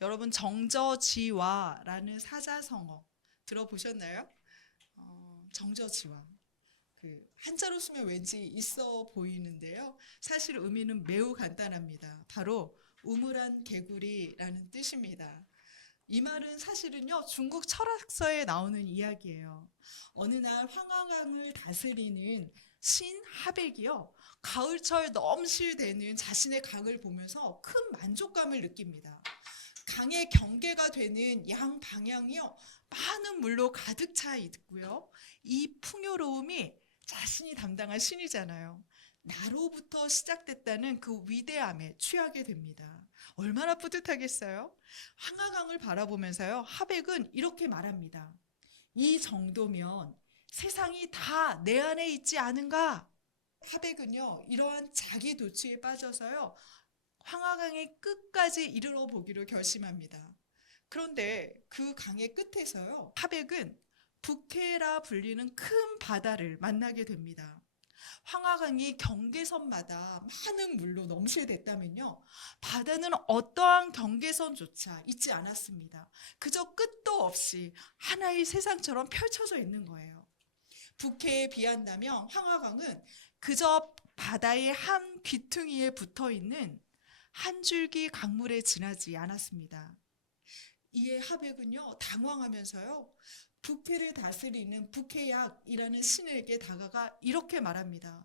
여러분 정저지와라는 사자성어 들어보셨나요? 정저지와. 한자로 쓰면 왠지 있어 보이는데요. 사실 의미는 매우 간단합니다. 바로 우물안 개구리라는 뜻입니다. 이 말은 사실은요, 중국 철학서에 나오는 이야기예요. 어느 날 황하강을 다스리는 신 하백이요, 가을철 넘실대는 자신의 강을 보면서 큰 만족감을 느낍니다. 강의 경계가 되는 양 방향이요, 많은 물로 가득 차 있고요. 이 풍요로움이 자신이 담당한 신이잖아요. 나로부터 시작됐다는 그 위대함에 취하게 됩니다. 얼마나 뿌듯하겠어요? 황하강을 바라보면서요, 하백은 이렇게 말합니다. 이 정도면 세상이 다 내 안에 있지 않은가? 하백은요, 이러한 자기 도취에 빠져서요, 황하강의 끝까지 이르러 보기로 결심합니다. 그런데 그 강의 끝에서요, 하백은 북해라 불리는 큰 바다를 만나게 됩니다. 황하강이 경계선마다 많은 물로 넘실댔다면요, 바다는 어떠한 경계선조차 있지 않았습니다. 그저 끝도 없이 하나의 세상처럼 펼쳐져 있는 거예요. 북해에 비한다면 황하강은 그저 바다의 한 귀퉁이에 붙어 있는 한 줄기 강물에 지나지 않았습니다. 이에 하백은요, 당황하면서요, 북해를 다스리는 북해약이라는 신에게 다가가 이렇게 말합니다.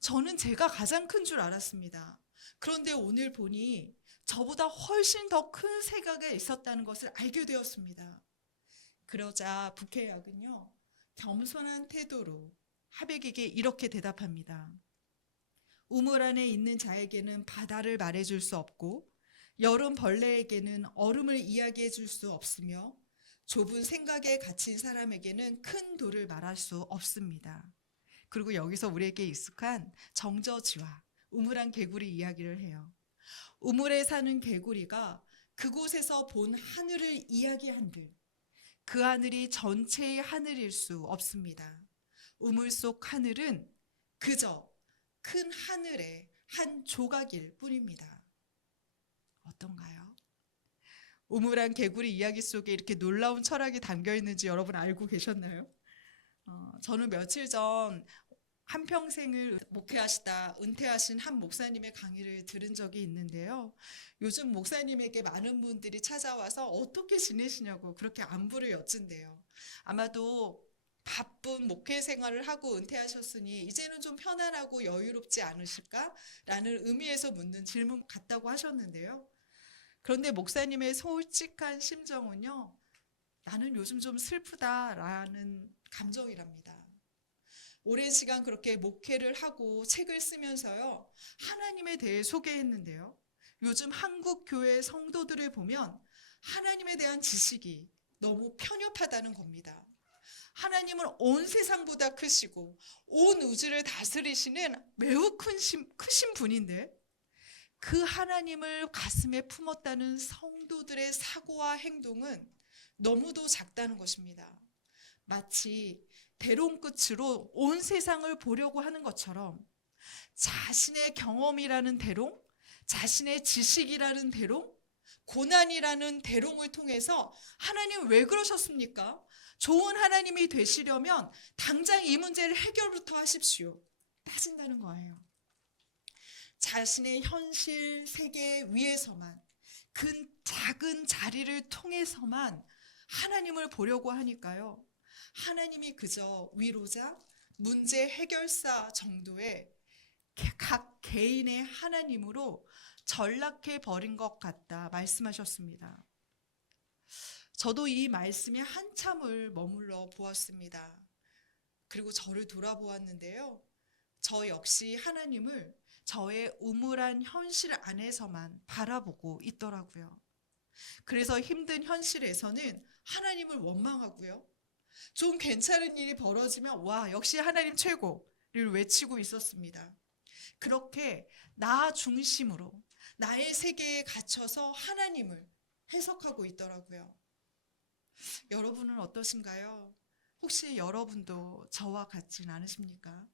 저는 제가 가장 큰 줄 알았습니다. 그런데 오늘 보니 저보다 훨씬 더 큰 세계가 있었다는 것을 알게 되었습니다. 그러자 북해약은요, 겸손한 태도로 하백에게 이렇게 대답합니다. 우물 안에 있는 자에게는 바다를 말해줄 수 없고 여름 벌레에게는 얼음을 이야기해 줄 수 없으며 좁은 생각에 갇힌 사람에게는 큰 돌을 말할 수 없습니다. 그리고 여기서 우리에게 익숙한 정저지와 우물안 개구리 이야기를 해요. 우물에 사는 개구리가 그곳에서 본 하늘을 이야기한들 그 하늘이 전체의 하늘일 수 없습니다. 우물 속 하늘은 그저 큰 하늘의 한 조각일 뿐입니다. 어떤가요? 우물안 개구리 이야기 속에 이렇게 놀라운 철학이 담겨 있는지 여러분 알고 계셨나요? 저는 며칠 전 한평생을 목회하시다 은퇴하신 한 목사님의 강의를 들은 적이 있는데요. 요즘 목사님에게 많은 분들이 찾아와서 어떻게 지내시냐고 그렇게 안부를 여쭌대요. 아마도 바쁜 목회 생활을 하고 은퇴하셨으니 이제는 좀 편안하고 여유롭지 않으실까라는 의미에서 묻는 질문 같다고 하셨는데요. 그런데 목사님의 솔직한 심정은요, 나는 요즘 좀 슬프다라는 감정이랍니다. 오랜 시간 그렇게 목회를 하고 책을 쓰면서요, 하나님에 대해 소개했는데요. 요즘 한국 교회 성도들을 보면 하나님에 대한 지식이 너무 편협하다는 겁니다. 하나님은 온 세상보다 크시고 온 우주를 다스리시는 매우 크신 분인데 그 하나님을 가슴에 품었다는 성도들의 사고와 행동은 너무도 작다는 것입니다. 마치 대롱 끝으로 온 세상을 보려고 하는 것처럼 자신의 경험이라는 대롱, 자신의 지식이라는 대롱, 고난이라는 대롱을 통해서 하나님 왜 그러셨습니까? 좋은 하나님이 되시려면 당장 이 문제를 해결부터 하십시오. 따진다는 거예요. 자신의 현실 세계 위에서만 그 작은 자리를 통해서만 하나님을 보려고 하니까요. 하나님이 그저 위로자, 문제 해결사 정도의 각 개인의 하나님으로 전락해 버린 것 같다 말씀하셨습니다. 저도 이 말씀에 한참을 머물러 보았습니다. 그리고 저를 돌아보았는데요. 저 역시 하나님을 저의 우물한 현실 안에서만 바라보고 있더라고요. 그래서 힘든 현실에서는 하나님을 원망하고요. 좀 괜찮은 일이 벌어지면 와, 역시 하나님 최고를 외치고 있었습니다. 그렇게 나 중심으로 나의 세계에 갇혀서 하나님을 해석하고 있더라고요. 여러분은 어떠신가요? 혹시 여러분도 저와 같진 않으십니까?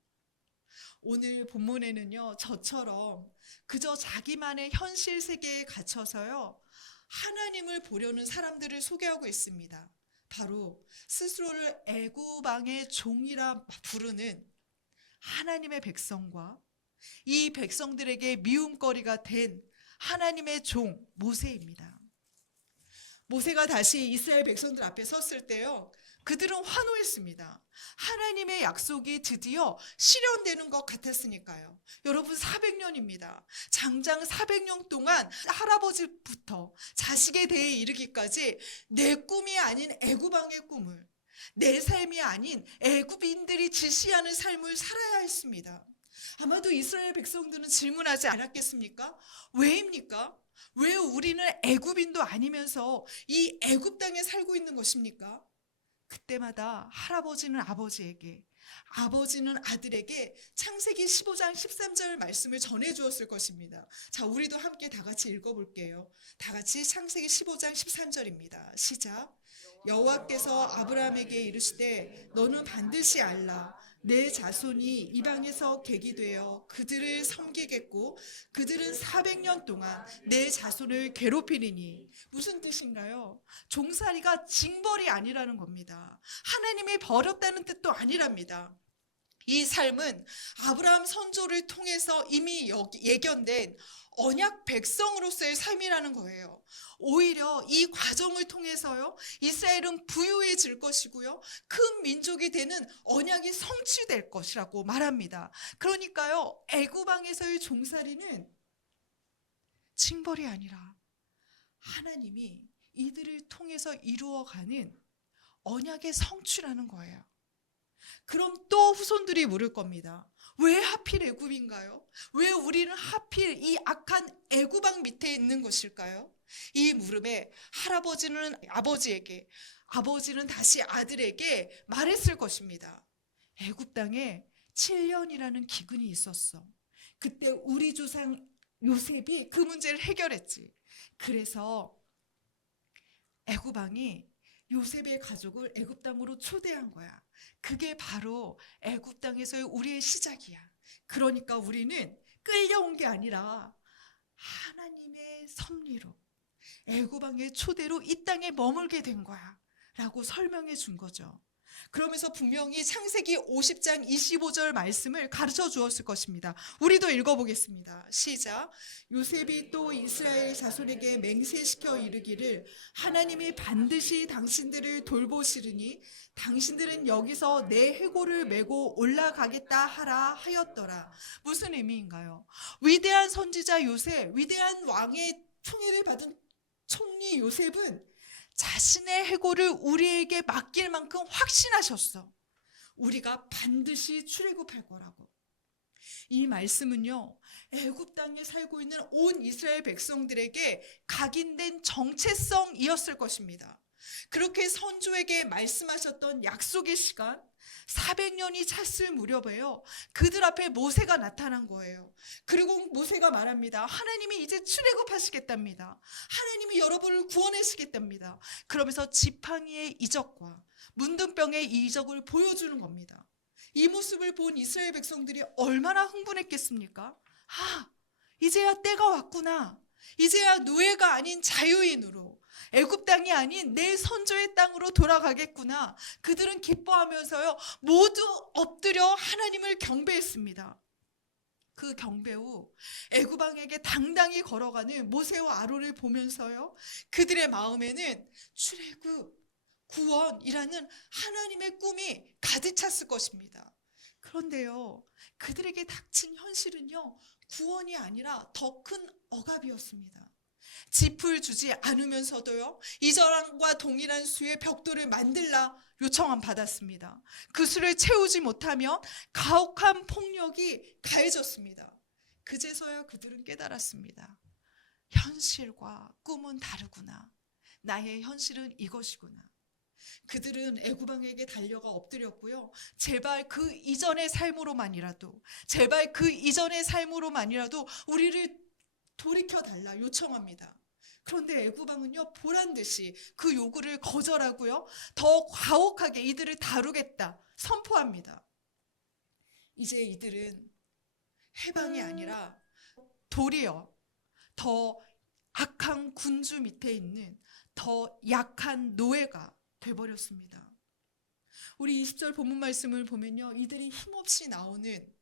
오늘 본문에는요, 저처럼 그저 자기만의 현실 세계에 갇혀서요, 하나님을 보려는 사람들을 소개하고 있습니다. 바로 스스로를 애굽 왕의 종이라 부르는 하나님의 백성과 이 백성들에게 미움거리가 된 하나님의 종 모세입니다. 모세가 다시 이스라엘 백성들 앞에 섰을 때요, 그들은 환호했습니다. 하나님의 약속이 드디어 실현되는 것 같았으니까요. 여러분, 400년입니다. 장장 400년 동안 할아버지부터 자식에 대해 이르기까지 내 꿈이 아닌 애굽 왕의 꿈을, 내 삶이 아닌 애굽인들이 지시하는 삶을 살아야 했습니다. 아마도 이스라엘 백성들은 질문하지 않았겠습니까? 왜입니까? 왜 우리는 애굽인도 아니면서 이 애굽 땅에 살고 있는 것입니까? 그때마다 할아버지는 아버지에게, 아버지는 아들에게 창세기 15장 13절 말씀을 전해 주었을 것입니다. 자, 우리도 함께 다 같이 읽어볼게요. 다 같이 창세기 15장 13절입니다. 시작. 여호와께서 아브라함에게 이르시되 너는 반드시 알라. 내 자손이 이방에서 객이 되어 그들을 섬기겠고 그들은 400년 동안 내 자손을 괴롭히리니. 무슨 뜻인가요? 종살이가 징벌이 아니라는 겁니다. 하나님이 버렸다는 뜻도 아니랍니다. 이 삶은 아브라함 선조를 통해서 이미 예견된 언약 백성으로서의 삶이라는 거예요. 오히려 이 과정을 통해서요, 이스라엘은 부유해질 것이고요, 큰 민족이 되는 언약이 성취될 것이라고 말합니다. 그러니까요, 애굽 왕에서의 종살이는 징벌이 아니라 하나님이 이들을 통해서 이루어가는 언약의 성취라는 거예요. 그럼 또 후손들이 물을 겁니다. 왜 하필 애굽인가요? 왜 우리는 하필 이 악한 애굽 왕 밑에 있는 것일까요? 이 물음에 할아버지는 아버지에게, 아버지는 다시 아들에게 말했을 것입니다. 애굽 땅에 7년이라는 기근이 있었어. 그때 우리 조상 요셉이 그 문제를 해결했지. 그래서 애굽 왕이 요셉의 가족을 애굽 땅으로 초대한 거야. 그게 바로 애굽 땅에서의 우리의 시작이야. 그러니까 우리는 끌려온 게 아니라 하나님의 섭리로, 애굽 왕의 초대로 이 땅에 머물게 된 거야 라고 설명해 준 거죠. 그러면서 분명히 창세기 50장 25절 말씀을 가르쳐 주었을 것입니다. 우리도 읽어보겠습니다. 시작. 요셉이 또 이스라엘 자손에게 맹세시켜 이르기를 하나님이 반드시 당신들을 돌보시리니 당신들은 여기서 내 해골을 메고 올라가겠다 하라 하였더라. 무슨 의미인가요? 위대한 선지자 요셉, 위대한 왕의 총애를 받은 총리 요셉은 자신의 해골을 우리에게 맡길 만큼 확신하셨어. 우리가 반드시 출애굽할 거라고. 이 말씀은요, 애굽 땅에 살고 있는 온 이스라엘 백성들에게 각인된 정체성이었을 것입니다. 그렇게 선조에게 말씀하셨던 약속의 시간, 400년이 찼을 무렵에요, 그들 앞에 모세가 나타난 거예요. 그리고 모세가 말합니다. 하나님이 이제 출애굽하시겠답니다. 하나님이 여러분을 구원하시겠답니다. 그러면서 지팡이의 이적과 문둥병의 이적을 보여주는 겁니다. 이 모습을 본 이스라엘 백성들이 얼마나 흥분했겠습니까? 아, 이제야 때가 왔구나. 이제야 노예가 아닌 자유인으로, 애굽 땅이 아닌 내 선조의 땅으로 돌아가겠구나. 그들은 기뻐하면서요, 모두 엎드려 하나님을 경배했습니다. 그 경배 후 애굽 왕에게 당당히 걸어가는 모세와 아론을 보면서요, 그들의 마음에는 출애굽, 구원이라는 하나님의 꿈이 가득 찼을 것입니다. 그런데요, 그들에게 닥친 현실은요, 구원이 아니라 더 큰 억압이었습니다. 짚을 주지 않으면서도요, 이전과 동일한 수의 벽돌을 만들라 요청을 받았습니다. 그 수를 채우지 못하면 가혹한 폭력이 가해졌습니다. 그제서야 그들은 깨달았습니다. 현실과 꿈은 다르구나. 나의 현실은 이것이구나. 그들은 애굽 왕에게 달려가 엎드렸고요, 제발 그 이전의 삶으로만이라도, 제발 그 이전의 삶으로만이라도 우리를 돌이켜달라 요청합니다. 그런데 애굽 왕은요, 보란 듯이 그 요구를 거절하고요, 더 가혹하게 이들을 다루겠다 선포합니다. 이제 이들은 해방이 아니라 도리어 더 악한 군주 밑에 있는 더 약한 노예가 돼버렸습니다. 우리 20절 본문 말씀을 보면요, 이들이 힘없이 나오는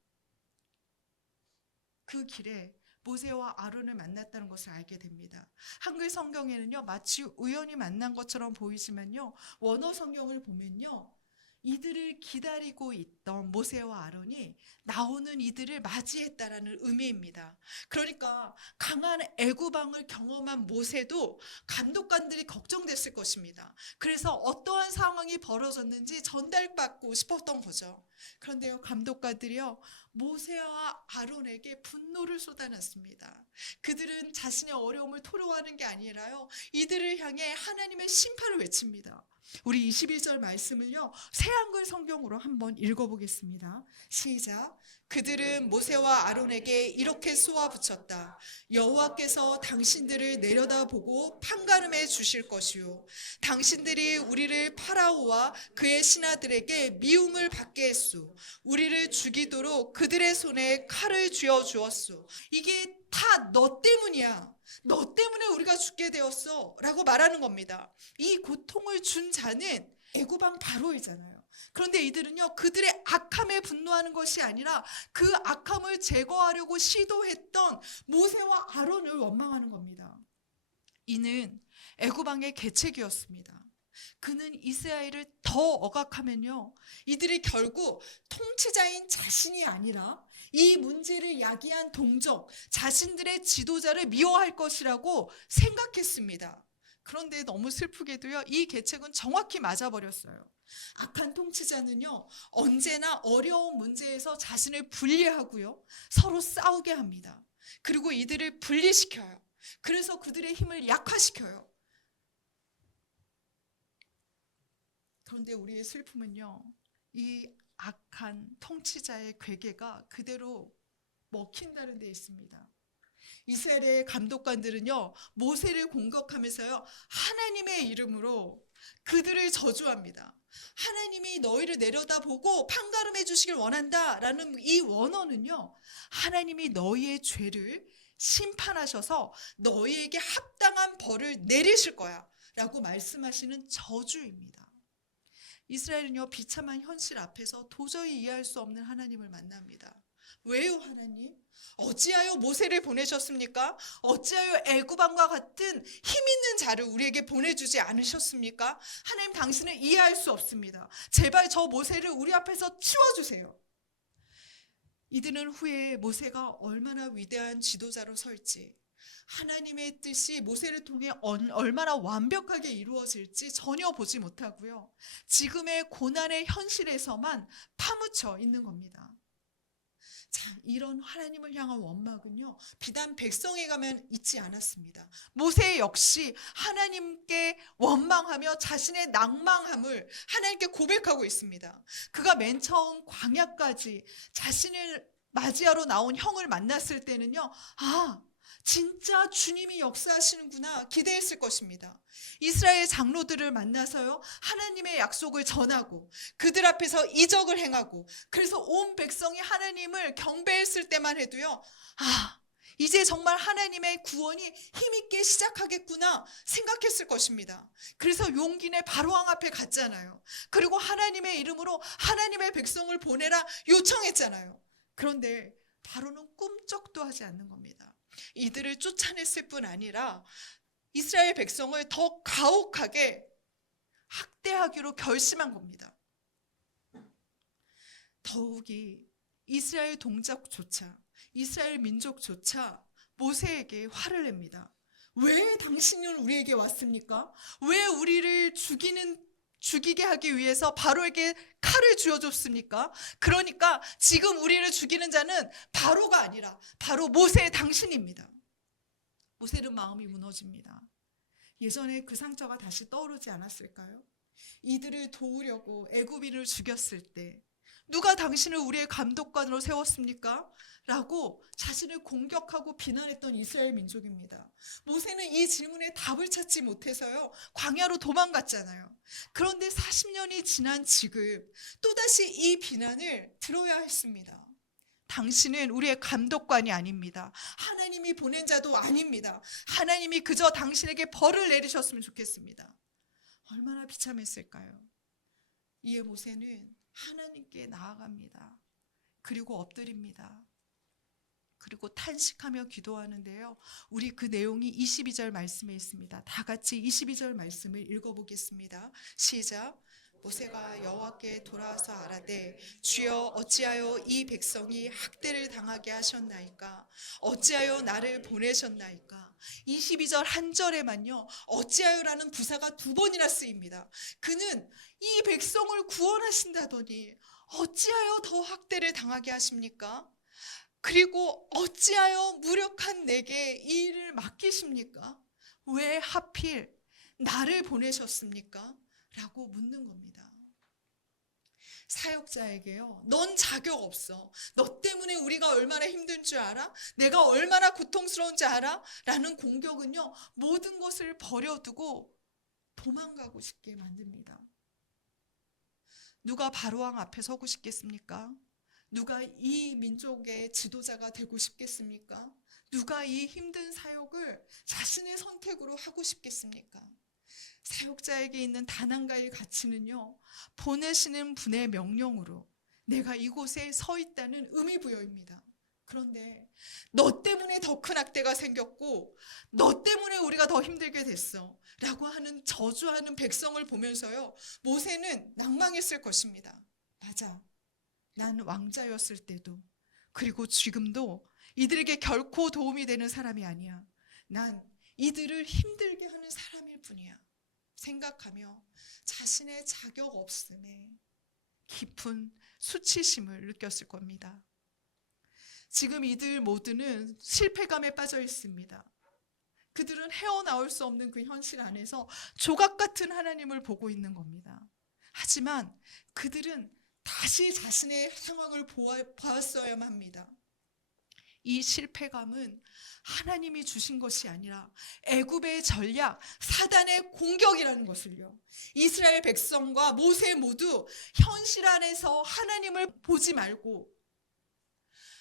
그 길에 모세와 아론을 만났다는 것을 알게 됩니다. 한글 성경에는요, 마치 우연히 만난 것처럼 보이지만요, 원어 성경을 보면요, 이들을 기다리고 있던 모세와 아론이 나오는 이들을 맞이했다라는 의미입니다. 그러니까 강한 애구방을 경험한 모세도 감독관들이 걱정됐을 것입니다. 그래서 어떠한 상황이 벌어졌는지 전달받고 싶었던 거죠. 그런데요, 감독관들이요, 모세와 아론에게 분노를 쏟아냈습니다. 그들은 자신의 어려움을 토로하는 게 아니라요, 이들을 향해 하나님의 심판을 외칩니다. 우리 22절 말씀을요, 새한글 성경으로 한번 읽어보겠습니다. 시작. 그들은 모세와 아론에게 이렇게 쏘아붙였다. 여호와께서 당신들을 내려다보고 판가름해 주실 것이요, 당신들이 우리를 파라오와 그의 신하들에게 미움을 받게 했소. 우리를 죽이도록 그들의 손에 칼을 쥐어 주었소. 이게 다 너 때문이야. 너 때문에 우리가 죽게 되었어 라고 말하는 겁니다. 이 고통을 준 자는 애구방 바로이잖아요. 그런데 이들은요, 그들의 악함에 분노하는 것이 아니라 그 악함을 제거하려고 시도했던 모세와 아론을 원망하는 겁니다. 이는 애구방의 계책이었습니다. 그는 이스라엘을 더 억압하면요, 이들이 결국 통치자인 자신이 아니라 이 문제를 야기한 동족, 자신들의 지도자를 미워할 것이라고 생각했습니다. 그런데 너무 슬프게도요, 이 계책은 정확히 맞아버렸어요. 악한 통치자는요, 언제나 어려운 문제에서 자신을 분리하고요, 서로 싸우게 합니다. 그리고 이들을 분리시켜요. 그래서 그들의 힘을 약화시켜요. 그런데 우리의 슬픔은요, 이 악한 통치자의 괴계가 그대로 먹힌다는 데 있습니다. 이스라엘의 감독관들은요, 모세를 공격하면서요, 하나님의 이름으로 그들을 저주합니다. 하나님이 너희를 내려다보고 판가름해 주시길 원한다 라는 이 원어는요, 하나님이 너희의 죄를 심판하셔서 너희에게 합당한 벌을 내리실 거야 라고 말씀하시는 저주입니다. 이스라엘은요, 비참한 현실 앞에서 도저히 이해할 수 없는 하나님을 만납니다. 왜요, 하나님? 어찌하여 모세를 보내셨습니까? 어찌하여 애구방과 같은 힘 있는 자를 우리에게 보내주지 않으셨습니까? 하나님, 당신은 이해할 수 없습니다. 제발 저 모세를 우리 앞에서 치워주세요. 이들은 후에 모세가 얼마나 위대한 지도자로 설지, 하나님의 뜻이 모세를 통해 얼마나 완벽하게 이루어질지 전혀 보지 못하고요, 지금의 고난의 현실에서만 파묻혀 있는 겁니다. 자, 이런 하나님을 향한 원망은요, 비단 백성에게만 있지 않았습니다. 모세 역시 하나님께 원망하며 자신의 낭망함을 하나님께 고백하고 있습니다. 그가 맨 처음 광야까지 자신을 맞이하러 나온 형을 만났을 때는요, 아, 진짜 주님이 역사하시는구나 기대했을 것입니다. 이스라엘 장로들을 만나서요, 하나님의 약속을 전하고 그들 앞에서 이적을 행하고, 그래서 온 백성이 하나님을 경배했을 때만 해도요, 아, 이제 정말 하나님의 구원이 힘있게 시작하겠구나 생각했을 것입니다. 그래서 용기 내 바로왕 앞에 갔잖아요. 그리고 하나님의 이름으로 하나님의 백성을 보내라 요청했잖아요. 그런데 바로는 꿈쩍도 하지 않는 겁니다. 이들을 쫓아냈을 뿐 아니라 이스라엘 백성을 더 가혹하게 학대하기로 결심한 겁니다. 더욱이 이스라엘 동족조차, 이스라엘 민족조차 모세에게 화를 냅니다. 왜 당신은 우리에게 왔습니까? 왜 우리를 죽이게 하기 위해서 바로에게 칼을 쥐어줬습니까? 그러니까 지금 우리를 죽이는 자는 바로가 아니라 바로 모세 당신입니다. 모세는 마음이 무너집니다. 예전에 그 상처가 다시 떠오르지 않았을까요? 이들을 도우려고 애굽인을 죽였을 때 누가 당신을 우리의 감독관으로 세웠습니까? 라고 자신을 공격하고 비난했던 이스라엘 민족입니다. 모세는 이 질문에 답을 찾지 못해서요, 광야로 도망갔잖아요. 그런데 40년이 지난 지금 또다시 이 비난을 들어야 했습니다. 당신은 우리의 감독관이 아닙니다. 하나님이 보낸 자도 아닙니다. 하나님이 그저 당신에게 벌을 내리셨으면 좋겠습니다. 얼마나 비참했을까요? 이에 모세는 하나님께 나아갑니다. 그리고 엎드립니다. 그리고 탄식하며 기도하는데요. 우리 그 내용이 22절 말씀에 있습니다. 다 같이 22절 말씀을 읽어보겠습니다. 시작. 모세가 여호와께 돌아와서 아뢰되 주여 어찌하여 이 백성이 학대를 당하게 하셨나이까? 어찌하여 나를 보내셨나이까? 22절 한 절에만요. 어찌하여라는 부사가 2번이나 쓰입니다. 그는 이 백성을 구원하신다더니 어찌하여 더 학대를 당하게 하십니까? 그리고 어찌하여 무력한 내게 이 일을 맡기십니까? 왜 하필 나를 보내셨습니까? 라고 묻는 겁니다. 사역자에게요. 넌 자격 없어. 너 때문에 우리가 얼마나 힘든 줄 알아? 내가 얼마나 고통스러운지 알아? 라는 공격은요. 모든 것을 버려두고 도망가고 싶게 만듭니다. 누가 바로왕 앞에 서고 싶겠습니까? 누가 이 민족의 지도자가 되고 싶겠습니까? 누가 이 힘든 사역을 자신의 선택으로 하고 싶겠습니까? 사역자에게 있는 단 한 가지 가치는요, 보내시는 분의 명령으로 내가 이곳에 서 있다는 의미 부여입니다. 그런데 너 때문에 더 큰 학대가 생겼고 너 때문에 우리가 더 힘들게 됐어 라고 하는 저주하는 백성을 보면서요, 모세는 낭망했을 것입니다. 맞아, 난 왕자였을 때도 그리고 지금도 이들에게 결코 도움이 되는 사람이 아니야. 난 이들을 힘들게 하는 사람일 뿐이야 생각하며 자신의 자격 없음에 깊은 수치심을 느꼈을 겁니다. 지금 이들 모두는 실패감에 빠져 있습니다. 그들은 헤어나올 수 없는 그 현실 안에서 조각 같은 하나님을 보고 있는 겁니다. 하지만 그들은 다시 자신의 상황을 보았어야만 합니다. 이 실패감은 하나님이 주신 것이 아니라 애굽의 전략, 사단의 공격이라는 것을요. 이스라엘 백성과 모세 모두 현실 안에서 하나님을 보지 말고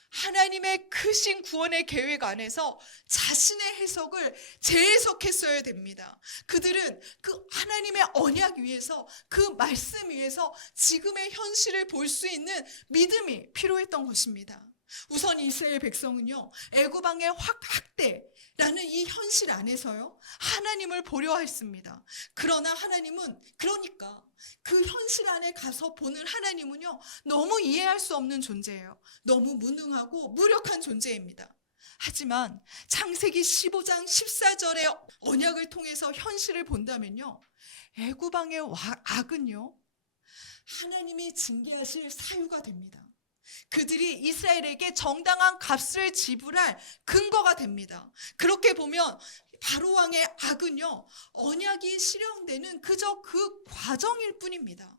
하나님의 크신 구원의 계획 안에서 자신의 해석을 재해석했어야 됩니다. 그들은 그 하나님의 언약 위에서, 그 말씀 위에서 지금의 현실을 볼 수 있는 믿음이 필요했던 것입니다. 우선 이스라엘 백성은요, 애굽 왕의 학대라는 이 현실 안에서요, 하나님을 보려 했습니다. 그러나 하나님은, 그러니까 그 현실 안에 가서 보는 하나님은요, 너무 이해할 수 없는 존재예요. 너무 무능하고 무력한 존재입니다. 하지만 창세기 15장 14절의 언약을 통해서 현실을 본다면요, 애굽 왕의 악은요, 하나님이 징계하실 사유가 됩니다. 그들이 이스라엘에게 정당한 값을 지불할 근거가 됩니다. 그렇게 보면 바로왕의 악은요, 언약이 실현되는 그저 그 과정일 뿐입니다.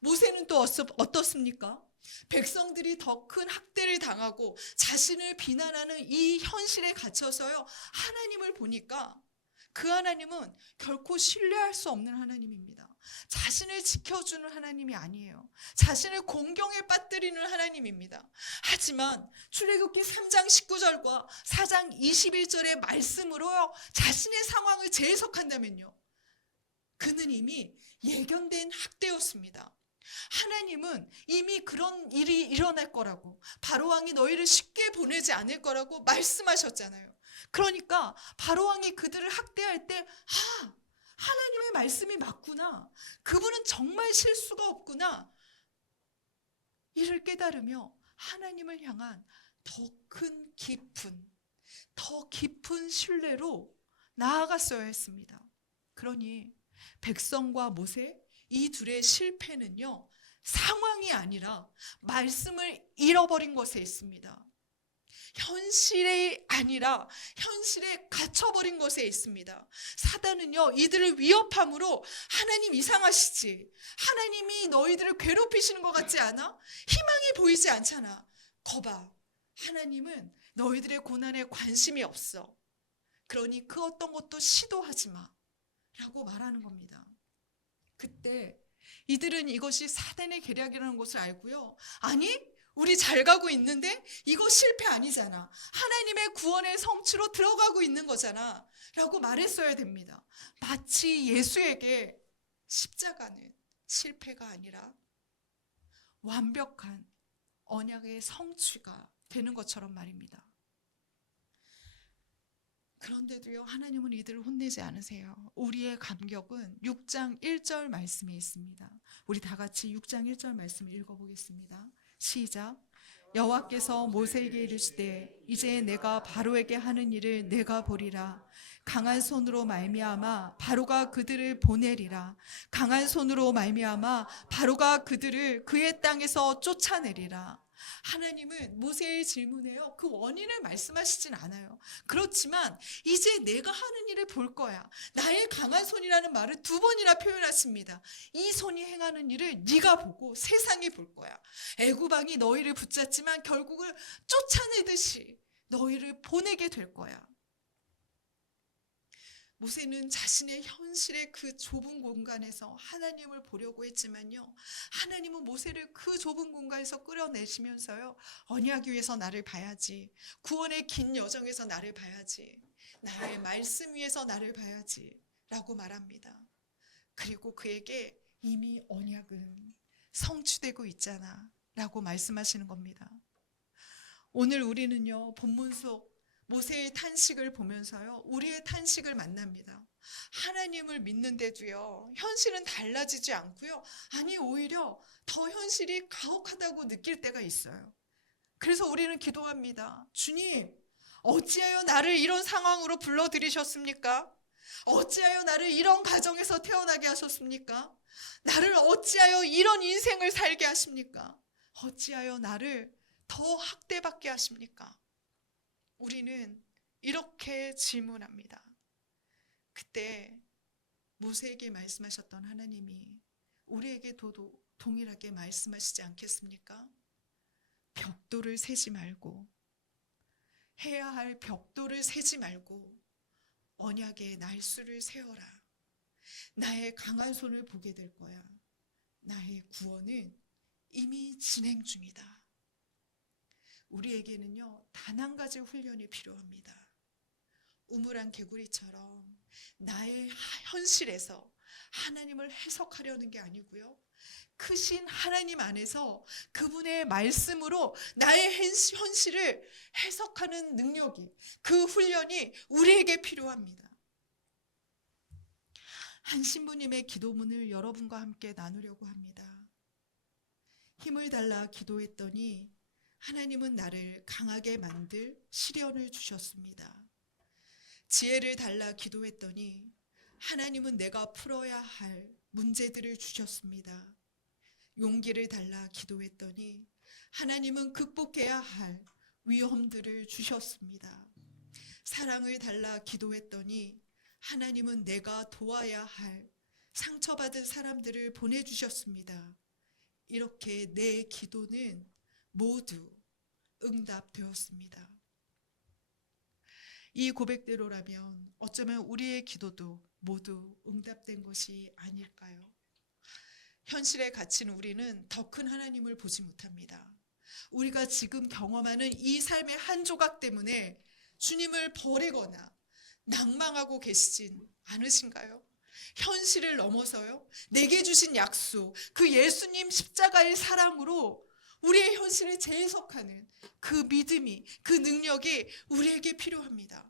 모세는 또 어떻습니까? 백성들이 더 큰 학대를 당하고 자신을 비난하는 이 현실에 갇혀서요, 하나님을 보니까 그 하나님은 결코 신뢰할 수 없는 하나님입니다. 자신을 지켜주는 하나님이 아니에요. 자신을 공경에 빠뜨리는 하나님입니다. 하지만 출애굽기 3장 19절과 4장 21절의 말씀으로요, 자신의 상황을 재해석한다면요, 그는 이미 예견된 학대였습니다. 하나님은 이미 그런 일이 일어날 거라고, 바로왕이 너희를 쉽게 보내지 않을 거라고 말씀하셨잖아요. 그러니까 바로왕이 그들을 학대할 때 하나님의 말씀이 맞구나, 그분은 정말 실수가 없구나, 이를 깨달으며 하나님을 향한 더 깊은 신뢰로 나아갔어야 했습니다. 그러니 백성과 모세, 이 둘의 실패는요, 상황이 아니라 말씀을 잃어버린 것에 있습니다. 현실이 아니라 현실에 갇혀버린 것에 있습니다. 사단은요, 이들을 위협함으로 하나님 이상하시지, 하나님이 너희들을 괴롭히시는 것 같지 않아? 희망이 보이지 않잖아. 거봐, 하나님은 너희들의 고난에 관심이 없어. 그러니 그 어떤 것도 시도하지 마 라고 말하는 겁니다. 그때 이들은 이것이 사단의 계략이라는 것을 알고요, 아니 우리 잘 가고 있는데 이거 실패 아니잖아. 하나님의 구원의 성취로 들어가고 있는 거잖아. 라고 말했어야 됩니다. 마치 예수에게 십자가는 실패가 아니라 완벽한 언약의 성취가 되는 것처럼 말입니다. 그런데도요, 하나님은 이들을 혼내지 않으세요. 우리의 감격은 6장 1절 말씀에 있습니다. 우리 다 같이 6장 1절 말씀을 읽어보겠습니다. 시작. 여호와께서 모세에게 이르시되 이제 내가 바로에게 하는 일을 내가 보리라. 강한 손으로 말미암아 바로가 그들을 보내리라. 강한 손으로 말미암아 바로가 그들을 그의 땅에서 쫓아내리라. 하나님은 모세의 질문에요, 그 원인을 말씀하시진 않아요. 그렇지만 이제 내가 하는 일을 볼 거야. 나의 강한 손이라는 말을 2번이나 표현하십니다. 이 손이 행하는 일을 네가 보고 세상이 볼 거야. 애굽 왕이 너희를 붙잡지만 결국은 쫓아내듯이 너희를 보내게 될 거야. 모세는 자신의 현실의 그 좁은 공간에서 하나님을 보려고 했지만요, 하나님은 모세를 그 좁은 공간에서 끌어내시면서요, 언약 위에서 나를 봐야지, 구원의 긴 여정에서 나를 봐야지, 나의 말씀 위에서 나를 봐야지 라고 말합니다. 그리고 그에게 이미 언약은 성취되고 있잖아 라고 말씀하시는 겁니다. 오늘 우리는요, 본문 속 모세의 탄식을 보면서요, 우리의 탄식을 만납니다. 하나님을 믿는데도요, 현실은 달라지지 않고요, 아니 오히려 더 현실이 가혹하다고 느낄 때가 있어요. 그래서 우리는 기도합니다. 주님, 어찌하여 나를 이런 상황으로 불러들이셨습니까? 어찌하여 나를 이런 가정에서 태어나게 하셨습니까? 나를 어찌하여 이런 인생을 살게 하십니까? 어찌하여 나를 더 학대받게 하십니까? 우리는 이렇게 질문합니다. 그때 모세에게 말씀하셨던 하나님이 우리에게도 동일하게 말씀하시지 않겠습니까? 벽돌을 세지 말고, 해야 할 벽돌을 세지 말고 언약의 날수를 세워라. 나의 강한 손을 보게 될 거야. 나의 구원은 이미 진행 중이다. 우리에게는요, 단 한 가지 훈련이 필요합니다. 우물안 개구리처럼 나의 현실에서 하나님을 해석하려는 게 아니고요, 크신 하나님 안에서 그분의 말씀으로 나의 현실을 해석하는 능력이, 그 훈련이 우리에게 필요합니다. 한 신부님의 기도문을 여러분과 함께 나누려고 합니다. 힘을 달라 기도했더니 하나님은 나를 강하게 만들 시련을 주셨습니다. 지혜를 달라 기도했더니 하나님은 내가 풀어야 할 문제들을 주셨습니다. 용기를 달라 기도했더니 하나님은 극복해야 할 위험들을 주셨습니다. 사랑을 달라 기도했더니 하나님은 내가 도와야 할 상처받은 사람들을 보내주셨습니다. 이렇게 내 기도는 모두 응답되었습니다. 이 고백대로라면 어쩌면 우리의 기도도 모두 응답된 것이 아닐까요? 현실에 갇힌 우리는 더 큰 하나님을 보지 못합니다. 우리가 지금 경험하는 이 삶의 한 조각 때문에 주님을 버리거나 낭망하고 계시진 않으신가요? 현실을 넘어서요, 내게 주신 약속, 그 예수님 십자가의 사랑으로 우리의 현실을 재해석하는 그 믿음이, 그 능력이 우리에게 필요합니다.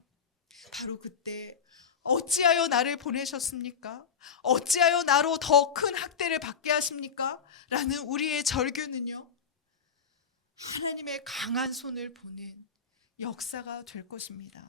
바로 그때 어찌하여 나를 보내셨습니까? 어찌하여 나로 더 큰 학대를 받게 하십니까? 라는 우리의 절규는요, 하나님의 강한 손을 보는 역사가 될 것입니다.